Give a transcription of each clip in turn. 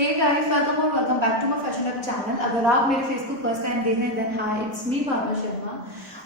हे guys, welcome और welcome back to my fashion love channel. अगर आप मेरे फेस को फर्स्ट टाइम देख रहे हैं देन हाय, इट्स मी भावना शर्मा।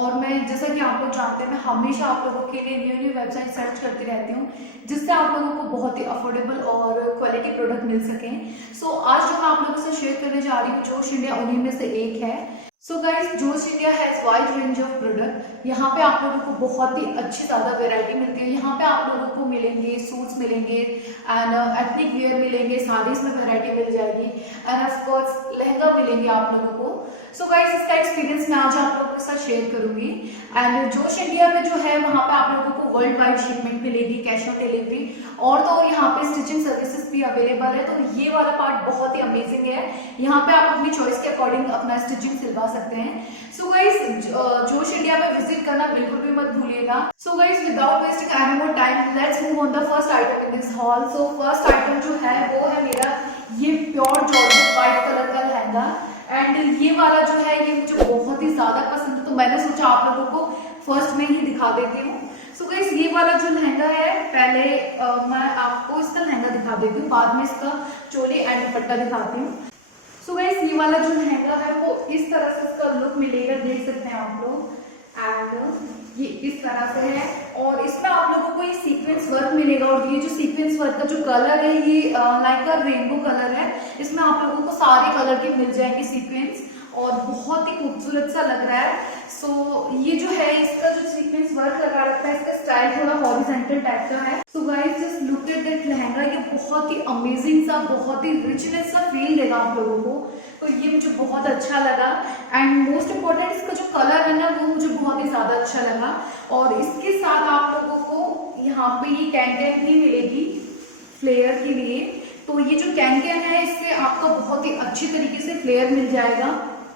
और मैं जैसा कि आप लोग जानते हैं, मैं हमेशा आप लोगों के लिए न्यू वेबसाइट सर्च करती रहती हूँ जिससे आप लोगों को बहुत ही अफोर्डेबल और क्वालिटी प्रोडक्ट मिल सकें। सो आज जो मैं आप लोगों से शेयर करने जा रही हूँ, जोश इंडिया उन्हीं में से एक है। सो गाइस, जोश India has wide range of product. यहाँ पे आप लोगों को बहुत ही अच्छी ज़्यादा वैरायटी मिलती है। यहाँ पे आप लोगों को मिलेंगे सूट्स मिलेंगे एंड एथनिक वेयर मिलेंगे, साड़ीज में वैरायटी मिल जाएगी एंड ऑफ कोर्स लहंगा मिलेंगे आप लोगों को। सो गाइस, इसका एक्सपीरियंस मैं आज आप लोगों के साथ शेयर करूंगी। एंड जोश इंडिया में जो है वहाँ पे आप लोगों को वर्ल्ड वाइड शिपमेंट मिलेगी, कैश ऑन डिलीवरी, और तो और यहाँ पे स्टिचिंग सर्विसेज भी अवेलेबल है। तो ये वाला पार्ट बहुत ही अमेजिंग है। यहाँ पे आप अपनी चॉइस के अकॉर्डिंग अपना स्टिचिंग सिलवा सकते हैं। सो गाइस, जोश इंडिया में विजिट करना बिल्कुल भी मत भूलिएगा। So guys, without wasting any more time, let's move on the first item in this hall. So first item जो है वो है मेरा ये प्योर जॉर्जेट व्हाइट कलर का लहंगा। एंड ये वाला जो है ये मुझे बहुत ही ज्यादा पसंद है, तो मैंने सोचा आप लोगों को फर्स्ट में ही दिखा देती हूँ। सो गाइस, ये वाला जो लहंगा है, पहले मैं आपको इसका लहंगा दिखा देती हूँ, बाद में इसका चोली एंड दुपट्टा दिखाती हूँ। सो गाइस, ये वाला जो लहंगा है वो इस तरह से इसका लुक मिलेगा, देख सकते हैं आप लोग। एंड ये इस तरह से है और इसमें आप लोगों को ये सीक्वेंस वर्क मिलेगा। और ये जो सीक्वेंस वर्क का जो कलर है ये लाइक अ रेनबो कलर है। इसमें आप लोगों को सारे कलर के मिल जाएंगे सीक्वेंस और बहुत ही खूबसूरत सा लग रहा है। सो ये जो है इसका जो सीक्वेंस वर्क लगा रखा है, इसका स्टाइल थोड़ा हॉरिजॉन्टल टाइप का है। So guys, just look at that lehenga. ये बहुत ही अमेजिंग सा, बहुत ही रिचनेस सा फील देगा आप लोगों को। तो ये मुझे बहुत अच्छा लगा। एंड मोस्ट इम्पोर्टेंट, इसका जो कलर है ना वो मुझे बहुत ही ज्यादा अच्छा लगा। और इसके साथ आप लोगों को यहाँ पे ये कैन भी मिलेगी फ्लेयर के लिए। तो ये जो कैन है इससे आपका बहुत ही अच्छी तरीके से फ्लेयर मिल जाएगा।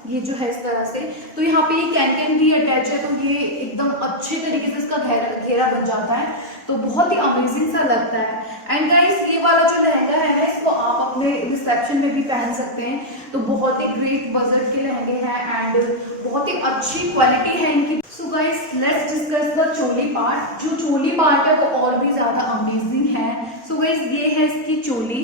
ये जो है इस तरह से, तो यहाँ पे ये कैन भी अटैच है, तो ये एकदम अच्छे तरीके से इसका घेरा बन जाता है। तो बहुत ही अमेजिंग सा लगता है। एंड गाइस, ये वाला जो लहंगा है ना, इसको आप अपने रिसेप्शन में भी पहन सकते हैं। तो बहुत ही ग्रेट बजट के लहंगे हैं एंड बहुत ही अच्छी क्वालिटी है इनकी। So guys, let's discuss the choli part. जो चोली पार्ट है वो और भी ज्यादा अमेजिंग है। सो गाइस, ये है इसकी choli.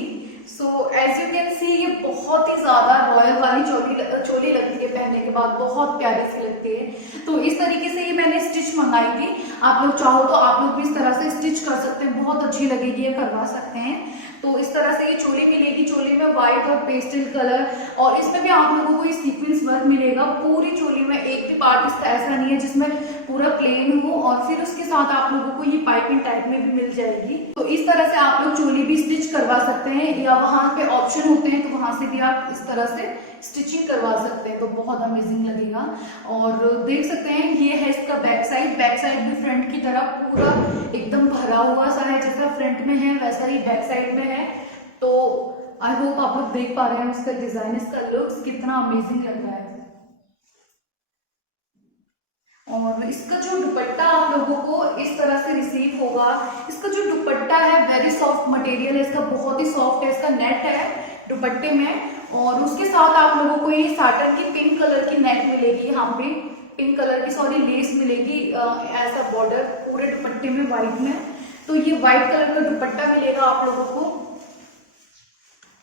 So as you can see, ये बहुत ही ज्यादा रॉयल वाली चोली लगती है, पहनने के बाद बहुत प्यारी सी लगती है। तो इस तरीके से ये मैंने स्टिच मंगाई थी। आप लोग चाहो तो आप लोग भी इस तरह से स्टिच कर सकते हैं, बहुत अच्छी लगेगी, ये करवा सकते हैं। तो इस तरह से ये चोली मिलेगी। चोली में व्हाइट और पेस्टल कलर, और इसमें भी आप लोगों को ये सीक्वेंस वर्क मिलेगा पूरी चोली में। एक भी पार्ट इसका ऐसा नहीं है जिसमें पूरा प्लेन हो। और फिर उसके साथ आप लोगों को ये पाइपिंग टाइप में भी मिल जाएगी। तो इस तरह से आप लोग चोली भी स्टिच करवा सकते हैं, या वहां पे ऑप्शन होते हैं तो वहां से भी आप इस तरह से स्टिचिंग करवा सकते हैं। तो बहुत अमेजिंग लगेगा। और देख सकते हैं ये है इसका बैक साइड। बैक साइड भी फ्रंट की तरह पूरा एकदम भरा हुआ सा है, जैसा फ्रंट में है वैसा ही बैक साइड में है। तो आई होप आप लोग देख पा रहे हैं उसका डिजाइन, इसका लुक्स कितना अमेजिंग लग रहा है। और इसका जो दुपट्टा आप लोगों को इस तरह से रिसीव होगा। इसका जो दुपट्टा है वेरी सॉफ्ट मटेरियल है, इसका बहुत ही सॉफ्ट है, इसका नेट है दुपट्टे में। और उसके साथ आप लोगों को ये साटन की पिंक कलर की नेट मिलेगी, यहाँ पे पिंक कलर की सॉरी लेस मिलेगी ऐसा बॉर्डर पूरे दुपट्टे में व्हाइट में। तो ये व्हाइट कलर का दुपट्टा मिलेगा आप लोगों को।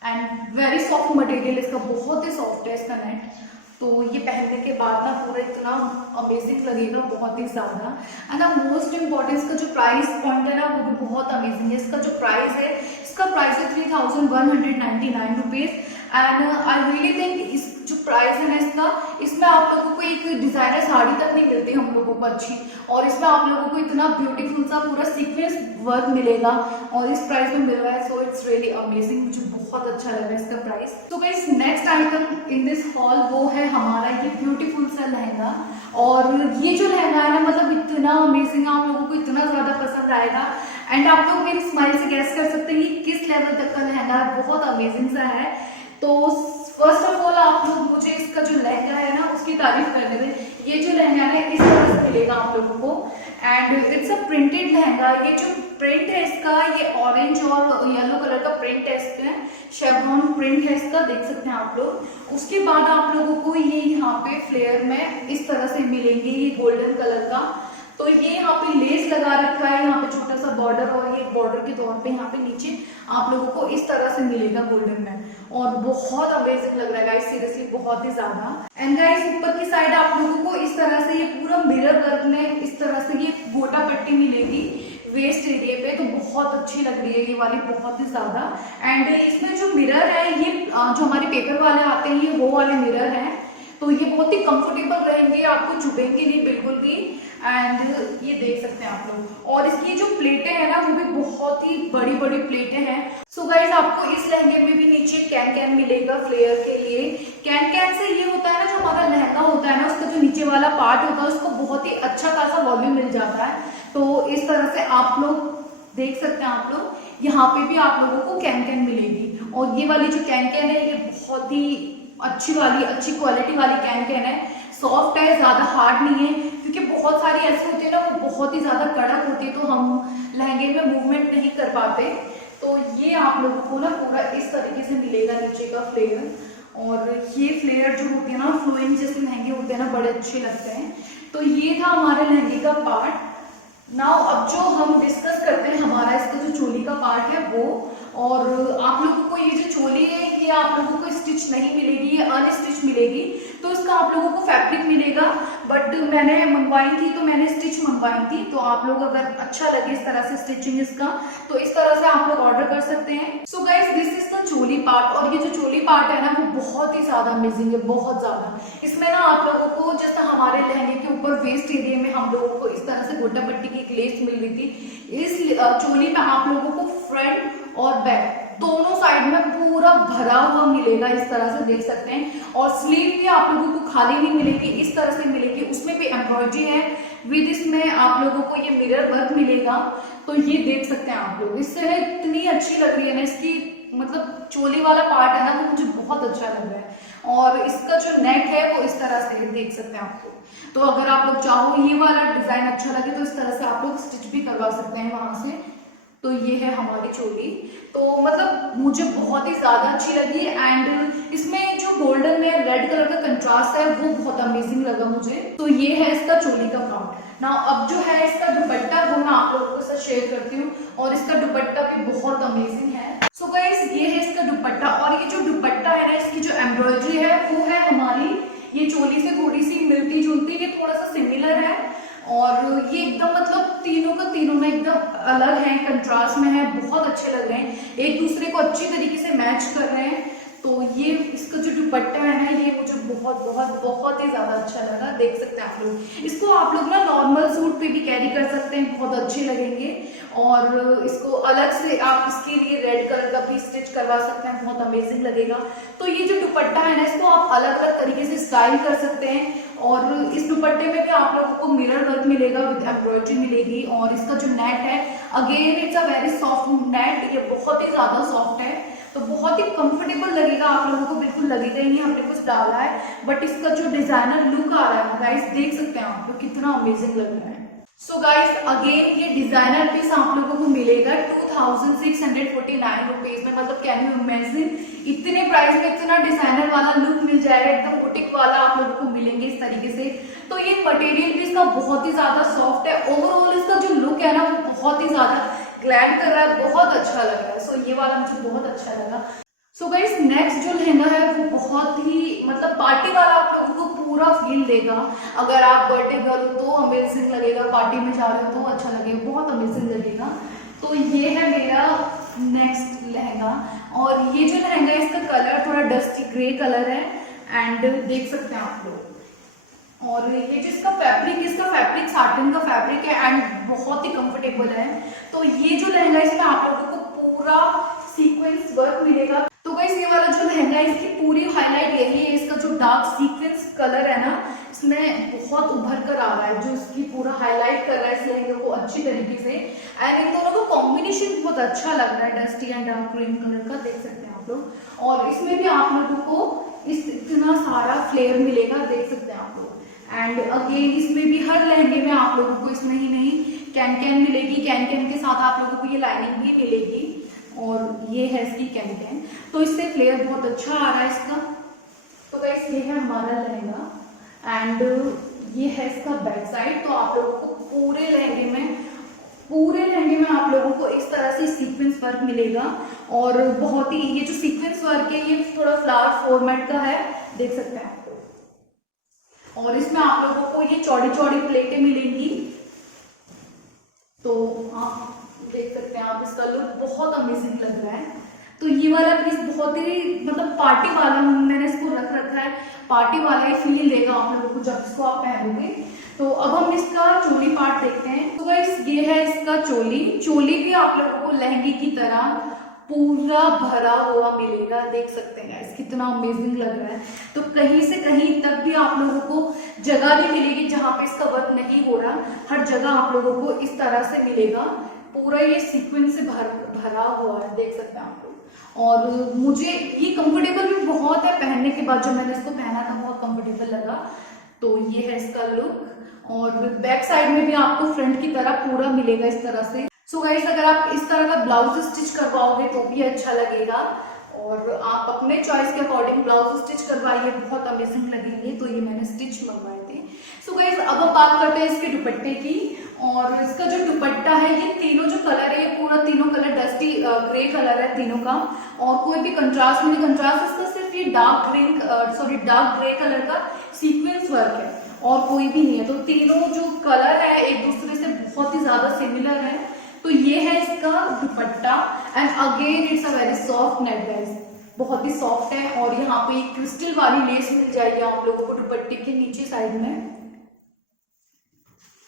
एंड वेरी सॉफ्ट मटेरियल, इसका बहुत ही सॉफ्ट है इसका नेट। तो ये पहनने के बाद ना पूरा इतना अमेजिंग लगेगा, बहुत ही ज्यादा। एंड द मोस्ट इम्पोर्टेंट, इसका जो प्राइस पॉइंट है ना वो भी बहुत अमेजिंग है। इसका जो प्राइस है, इसका प्राइस है 3199 rupees. And I really think इस जो प्राइस है ना इसका, इसमें आप लोगों को एक डिजाइनर साड़ी तक नहीं मिलती हम लोगों को अच्छी, और इसमें आप लोगों को इतना ब्यूटीफुल सा पूरा सीक्वेंस वर्क मिलेगा और इस प्राइस में मिल रहा है। सो इट्स रियली अमेजिंग, मुझे बहुत अच्छा लगा इसका प्राइस। तो guys, next item in this hall वो है हमारा ये ब्यूटीफुल सा लहंगा। और ये जो लहंगा है ना, मतलब इतना अमेजिंग है, आप लोगों को इतना ज्यादा पसंद आएगा। एंड आप लोग मेरी स्माइल से गैस कर सकते हैं ये किस लेवल तक का लहंगा है, बहुत अमेजिंग सा है। तो फर्स्ट ऑफ ऑल आप लोग मुझे इसका जो लहंगा है ना उसकी तारीफ करने दें। ये जो लहंगा है इस तरह से मिलेगा आप लोगों को। And it's a printed lehenga. ये जो प्रिंट है इसका, ये ऑरेंज और येलो कलर का प्रिंट है इसमें, शेवरॉन प्रिंट है इसका, देख सकते हैं आप लोग। उसके बाद आप लोगों को ये यहाँ पे फ्लेयर में इस तरह से मिलेंगे ये गोल्डन कलर का। तो ये यहाँ पे लेस लगा रखा है, यहाँ पे छोटा सा बॉर्डर, और ये बॉर्डर के तौर पे यहाँ पे नीचे आप लोगों को इस तरह से मिलेगा गोल्डन में। और बहुत अमेजिंग लग रहा है गाइस, सीरियसली बहुत ही ज्यादा। एंड गाइस ऊपर की साइड आप लोगों को इस तरह से ये पूरा मिरर वर्क में इस तरह से ये गोटा पट्टी मिलेगी वेस्ट एरिया पे, तो बहुत अच्छी लग रही है ये वाली, बहुत ही ज्यादा। एंड इसमें जो मिरर है ये जो हमारे पेपर वाले आते हैं ये वो वाले मिरर हैं, तो ये बहुत ही कंफर्टेबल रहेंगे, आपको चुभेंगे नहीं बिल्कुल भी। एंड ये देख सकते हैं आप लोग, और इसकी जो प्लेटें हैं ना वो भी बहुत ही बड़ी बड़ी प्लेटें हैं। सो गाइज आपको इस लहंगे में भी नीचे कैन मिलेगा फ्लेयर के लिए। कैन से ये होता है ना, जो हमारा लहंगा होता है ना उसका जो नीचे वाला पार्ट होता है उसको बहुत ही अच्छा खासा वॉल्यूम मिल जाता है। तो इस तरह से आप लोग देख सकते हैं, आप लोग यहाँ पे भी आप लोगों को कैन मिलेगी। और ये वाली जो कैन है ये बहुत ही अच्छी क्वालिटी वाली कैन है, सॉफ्ट है, ज्यादा हार्ड नहीं है, क्योंकि बहुत सारी ऐसे होते हैं ना वो बहुत ही ज्यादा कड़क होती है, तो हम लहंगे में मूवमेंट नहीं कर पाते। तो ये आप लोगों को ना पूरा इस तरीके से मिलेगा नीचे का फ्लेयर। और ये फ्लेयर जो होती है ना फ्लोइंग जैसे लहंगे होते हैं ना बड़े अच्छे लगते हैं। तो ये था हमारे लहंगे का पार्ट। नाउ अब जो हम डिस्कस करते हैं हमारा इसका जो चोली का पार्ट है वो। और आप लोगों को ये जो चोली है ये आप लोगों को स्टिच नहीं मिलेगी, ये अनस्टिच मिलेगी, तो इसका आप लोगों को फैब्रिक मिलेगा। बट मैंने मंगवाई थी तो मैंने स्टिच मंगवाई थी, तो आप लोग अगर अच्छा लगे इस तरह से स्टिचिंग इसका तो इस तरह से आप लोग ऑर्डर कर सकते हैं। So guys this is the choli part. और ये जो चोली पार्ट है ना वो बहुत ही ज्यादा अमेजिंग है, बहुत ज्यादा। इसमें ना आप लोगों को जैसे हमारे लहंगे के ऊपर वेस्ट एरिया में हम लोगों को इस तरह से गोटा पट्टी की एक लेस मिल रही थी, इस चोली में आप लोगों को फ्रंट और बैक दोनों साइड में पूरा भरा हुआ मिलेगा, इस तरह से देख सकते हैं। और स्लीव भी आप लोगों को खाली नहीं मिलेगी, इस तरह से मिलेगी, उसमें भी एम्ब्रॉयडरी है विद, इसमें आप लोगों को ये मिरर वर्क मिलेगा। तो ये देख सकते हैं आप लोग, इससे इतनी अच्छी लग रही है ना इसकी, मतलब चोली वाला पार्ट है ना वो मुझे बहुत अच्छा लग रहा है। और इसका जो नेक है वो इस तरह से देख सकते हैं आप लोग। तो अगर आप लोग चाहो ये वाला डिजाइन अच्छा लगे तो इस तरह से आप लोग स्टिच भी करवा सकते हैं वहां से। तो ये है हमारी चोली, तो मतलब मुझे बहुत ही ज्यादा अच्छी लगी। एंड इसमें जो गोल्डन में रेड कलर का कंट्रास्ट है वो बहुत अमेजिंग लगा मुझे। तो ये है इसका चोली का पार्ट। ना अब जो है इसका दुपट्टा वो मैं आप लोगों के साथ शेयर करती हूँ, और इसका दुपट्टा भी बहुत अमेजिंग है। सो गाइस ये है इसका दुपट्टा, और ये जो दुपट्टा है ना इसकी जो एम्ब्रॉयडरी है वो है हमारी ये चोली से थोड़ी सी मिलती जुलती, ये थोड़ा सा सिमिलर है। और ये एकदम मतलब तीनों का तीनों में एकदम अलग है, कंट्रास्ट में है, बहुत अच्छे लग रहे हैं, एक दूसरे को अच्छी तरीके से मैच कर रहे हैं। तो ये इसका जो दुपट्टा है ना ये मुझे बहुत बहुत बहुत ही ज्यादा अच्छा लगा, देख सकते हैं आप लोग। इसको आप लोग ना नॉर्मल सूट पे भी कैरी कर सकते हैं, बहुत अच्छे लगेंगे। और इसको अलग से आप इसके लिए रेड कलर का भी स्टिच करवा सकते हैं, बहुत अमेजिंग लगेगा। तो ये जो दुपट्टा है ना इसको आप अलग अलग तरीके से स्टाइल कर सकते हैं। और इस दुपट्टे में भी आप लोगों को मिरर वर्क मिलेगा विद एम्ब्रॉयडरी मिलेगी। और इसका जो नेट है again it's a very soft net, ये बहुत ही ज्यादा सॉफ्ट है, तो बहुत ही कंफर्टेबल लगेगा आप लोगों को, बिल्कुल लगेगा ही नहीं हमने कुछ डाला है। बट इसका जो डिजाइनर लुक आ रहा है ना गाइस देख सकते हैं आप लोग कितना अमेजिंग लग रहा है। सो गाइस अगेन ये डिजाइनर पीस आप लोगों को मिलेगा 2649 रुपीज में। मतलब कैन यू इमेजिन, इतने प्राइस में इतना डिजाइनर वाला लुक मिल जाएगा, एकदम बुटीक वाला आप लोगों को मिलेंगे इस तरीके से। तो ये मटेरियल भी इसका बहुत ही ज्यादा सॉफ्ट है, ओवरऑल इसका जो लुक है ना वो बहुत ही ज्यादा ग्लैड कर रहा है, बहुत अच्छा लग रहा है। सो ये वाला मुझे बहुत अच्छा लगा। सो गाइस नेक्स्ट जो लहंगा है वो बहुत ही मतलब पार्टी वाला आप लोगों को पूरा फील देगा। अगर आप बर्थडे गर्ल हो तो अमेजिंग लगेगा, पार्टी में जा रहे हो तो अच्छा लगेगा, बहुत अमेजिंग लगेगा। तो ये है मेरा नेक्स्ट लहंगा, और ये जो लहंगा है इसका कलर थोड़ा डस्टी ग्रे कलर है, एंड देख सकते हैं आप लोग। और ये जिसका फैब्रिक, इसका फैब्रिक साटिन का फैब्रिक है एंड बहुत ही कंफर्टेबल है। तो ये जो लहंगा है इसमें आप लोगों को पूरा सीक्वेंस वर्क मिलेगा। तो गाइस ये वाला जो लहंगा है इसकी पूरी हाईलाइट यही है, इसका जो डार्क सीक्वेंस कलर है ना इसमें बहुत उभर कर आ रहा है, जो इसकी पूरा हाईलाइट कर रहा है इस लहंगे को अच्छी तरीके से। एंड इन दोनों का कॉम्बिनेशन बहुत अच्छा लग रहा है, dusty and dark cream colour का, देख सकते हैं आप लोग। और इसमें भी आप लोगों को इतना सारा फ्लेयर मिलेगा, देख सकते हैं आप लोग। एंड अगेन इसमें भी हर लहंगे में आप लोगों को इसमें ही नहीं कैन मिलेगी, कैन के साथ आप लोगों को ये लाइनिंग भी मिलेगी। और ये है इसकी कैन, तो इससे फ्लेयर बहुत अच्छा आ रहा है इसका। तो गाइस ये है हमारा लहंगा एंड ये है इसका बैक साइड। तो आप लोगों को पूरे लहंगे में आप लोगों को इस तरह से सीक्वेंस वर्क मिलेगा। और बहुत ही ये जो सीक्वेंस वर्क है ये ग्लास फॉर्मेट का है, देख सकते हैं आप। और इसमें आप लोगों को ये चौड़ी चौड़ी प्लेटें मिलेंगी, तो आप देख सकते हैं आप, इसका लुक बहुत अमेजिंग लग रहा है। तो ये वाला पीस बहुत ही मतलब पार्टी वाला मैंने इसको रख रखा है, पार्टी वाला ही फील देगा आप लोगों को जब इसको आप पहनोगे। तो अब हम इसका चोली पार्ट देखते हैं। तो गाइस ये है इसका चोली। चोली भी आप लोगों को लहंगे की तरह पूरा भरा हुआ मिलेगा, देख सकते हैं गाइस कितना अमेजिंग लग रहा है। तो कहीं से कहीं तक भी आप लोगों को जगह भी मिलेगी जहाँ पे इसका वर्क नहीं हो रहा, हर जगह आप लोगों को इस तरह से मिलेगा, पूरा ये सीक्वेंस से भरा हुआ है, देख सकते हैं आप लोग। और मुझे ये कंफर्टेबल भी बहुत है, पहनने के बाद जो मैंने इसको पहना था बहुत कंफर्टेबल लगा। तो ये है इसका लुक। और बैक साइड में भी आपको फ्रंट की तरह पूरा मिलेगा इस तरह से। सो गाइस अगर आप इस तरह का ब्लाउज स्टिच करवाओगे तो भी अच्छा लगेगा, और आप अपने चॉइस के अकॉर्डिंग ब्लाउज स्टिच करवाइए, बहुत अमेजिंग लगेंगे। तो ये मैंने स्टिच मंगवाए थे। सो गाइस अब हम बात करते हैं इसके दुपट्टे की। और इसका जो दुपट्टा है, ये तीनों जो कलर है, ये पूरा तीनों कलर डस्टी ग्रे कलर है तीनों का, और कोई भी कंट्रास्ट नहीं, कंट्रास्ट इसका सिर्फ ये डार्क ग्रे कलर का सीक्वेंस वर्क है और कोई भी नहीं है। तो तीनों जो कलर है एक दूसरे से बहुत ही ज्यादा सिमिलर है। तो ये है इसका दुपट्टा, and again it's a very soft net guys, बहुत ही सॉफ्ट है। और यहाँ पे एक क्रिस्टल वाली लेस मिल जाएगी आप लोगों को दुपट्टे के नीचे साइड में।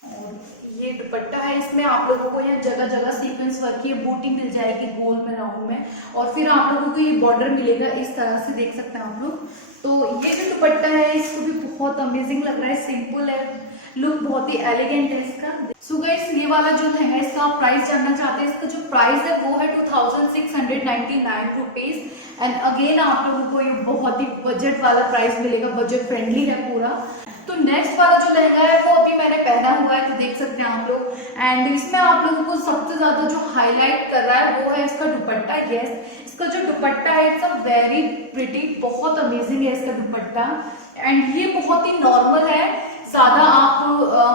और ये दुपट्टा है, इसमें आप लोगों को यहाँ जगह जगह सीक्वेंस वर्क की बूटी मिल जाएगी गोल में राउंड में, और फिर आप लोगों को ये बॉर्डर मिलेगा इस तरह से, देख सकते हैं आप लोग। तो ये जो दुपट्टा है इसको भी बहुत अमेजिंग लग रहा है, सिंपल है, लुक बहुत ही एलिगेंट है इसका। सो गाइस ये वाला जो है इसका प्राइस जानना चाहते हैं, इसका जो प्राइस है वो है 2699 रुपीज। एंड अगेन आप लोगों को ये बहुत ही बजट वाला प्राइस मिलेगा, बजट फ्रेंडली है पूरा। तो नेक्स्ट वाला जो लहंगा है वो अभी मैंने पहना हुआ है, तो देख सकते हैं आप लोग। एंड इसमें आप लोगों को सबसे ज्यादा जो हाईलाइट कर रहा है वो है इसका दुपट्टा। यस, इसका जो दुपट्टा है इट्स अ वेरी प्रिटी, बहुत अमेजिंग है इसका दुपट्टा। एंड ये बहुत ही नॉर्मल है, सादा। आप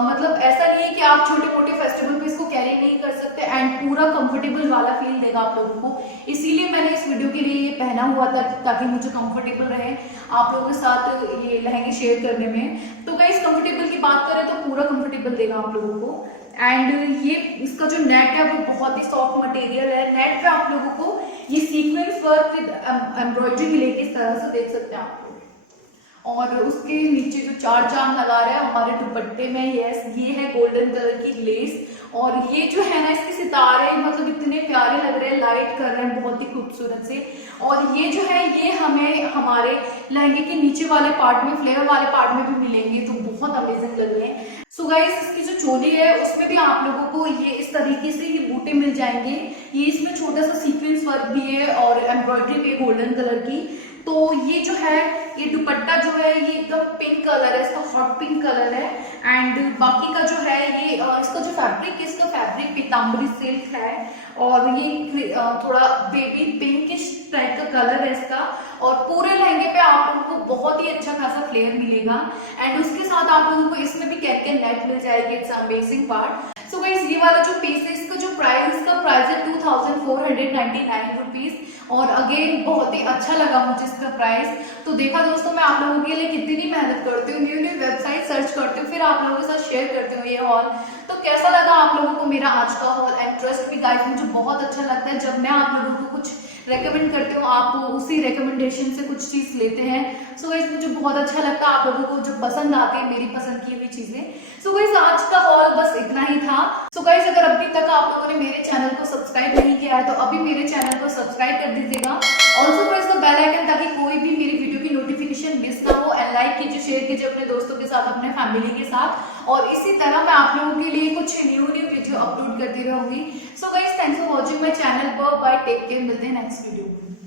मतलब ऐसा नहीं है कि आप छोटे मोटे फेस्टिवल पे इसको कैरी नहीं कर सकते, एंड पूरा कंफर्टेबल वाला फील देगा आप लोगों को। इसीलिए मैंने इस वीडियो के लिए ये पहना हुआ था ताकि मुझे कंफर्टेबल रहे आप लोगों के साथ ये लहंगे शेयर करने में। तो गाइस कंफर्टेबल की बात करें तो पूरा कंफर्टेबल देगा आप लोगों को। एंड ये इसका जो नेट है वो बहुत ही सॉफ्ट मटेरियल है। नेट पे आप लोगों को ये सीक्वेंस वर्क विद एम्ब्रॉयडरी मिलेगी इस तरह से, देख सकते हैं आप। और उसके नीचे जो चार चांद लगा रहा है हमारे दुपट्टे में, यस, ये है गोल्डन कलर की लेस। और ये जो है ना इसके सितारे मतलब इतने प्यारे लग रहे हैं, लाइट कर रहे हैं बहुत ही खूबसूरत से। और ये जो है ये हमें हमारे लहंगे के नीचे वाले पार्ट में, फ्लेयर वाले पार्ट में भी मिलेंगे, तो बहुत अमेजिंग लग रहे हैं। सो गाइस इसकी जो चोली है उसमें भी आप लोगों को ये इस तरीके से ये बूटे मिल जाएंगे। ये इसमें छोटा सा सीक्वेंस वर्क भी है और एम्ब्रॉयडरी भी है गोल्डन कलर की। तो ये जो है ये दुपट्टा जो है ये एकदम पिंक कलर है, इसका हॉट पिंक कलर है। एंड बाकी का जो है ये इसका जो फैब्रिक, इसका फैब्रिक पीताम्बरी सिल्क है, और ये थोड़ा बेबी पिंकिश टाइप का कलर है इसका। और पूरे लहंगे पे आप लोगों को बहुत ही अच्छा खासा फ्लेयर मिलेगा। एंड उसके साथ आप लोगों को इसमें भी कैट नेट मिल जाएगी, it's amazing part. So guys ये वाला जो पीस है इसका जो प्राइस है 2499 रुपीज। और अगेन बहुत ही अच्छा लगा मुझे इसका प्राइस। तो देखा दोस्तों मैं आप लोगों के लिए कितनी मेहनत करती हूँ, न्यू वेबसाइट सर्च करती हूँ, फिर आप लोगों के साथ शेयर करती हूँ ये हॉल। तो कैसा लगा आप लोगों को मेरा आज का hall? And trust me guys मुझे बहुत अच्छा लगता है जब मैं आप लोगों को कुछ रेकमेंड करती हूँ, आप उसी रिकमेंडेशन से कुछ चीज लेते हैं। सो गाइस मुझे बहुत अच्छा लगता है आप लोगों को जो पसंद आती है मेरी पसंद की हुई चीजें। सो गाइस आज का हॉल बस इतना ही था। सो गाइस अगर अभी तक आप लोगों ने मेरे चैनल को सब्सक्राइब नहीं किया है तो अभी मेरे चैनल को सब्सक्राइब कर दीजिएगा। Also press the bell icon ताकि कोई भी मेरी वीडियो की नोटिफिकेशन मिस ना हो। एंड लाइक कीजिए, शेयर कीजिए अपने दोस्तों के साथ, अपने फैमिली के साथ। और इसी तरह मैं आप लोगों के लिए कुछ न्यू वीडियो अपलोड करती रहूंगी। So guys thanks for watching my channel. Bye, take care, मिलते हैं नेक्स्ट वीडियो में।